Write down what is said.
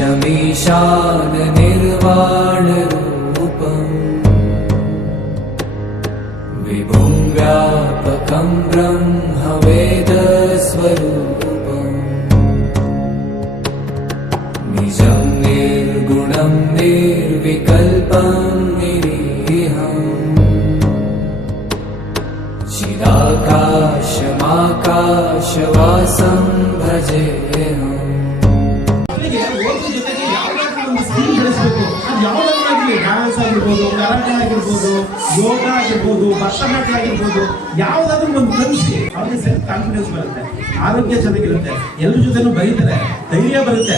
शमीशान निर्वाणरूपम् विभुं व्यापकं ब्रह्मवेदस्वरूपम् निजं निर्गुणं निर्विकल्पं निरीहम् चिदाकाशमाकाशवासं भजेऽहम्. ಡ್ಯಾನ್ಸ್ ಆಗಿರ್ಬೋದು, ಕರಾಟೆ ಆಗಿರ್ಬೋದು, ಯೋಗ ಆಗಿರ್ಬೋದು, ಭರತನಾಟ್ಯ ಆಗಿರ್ಬೋದು, ಯಾವುದಾದ್ರೂ ಒಂದು ಕಲಿಸಿ ಅವ್ರಿಗೆ ಸೆಲ್ಫ್ ಕಾನ್ಫಿಡೆನ್ಸ್ ಬರುತ್ತೆ, ಆರೋಗ್ಯ ಚೆನ್ನಾಗಿರುತ್ತೆ, ಎಲ್ಲರ ಜೊತೆನೂ ಬರೀತಾರೆ, ಧೈರ್ಯ ಬರುತ್ತೆ.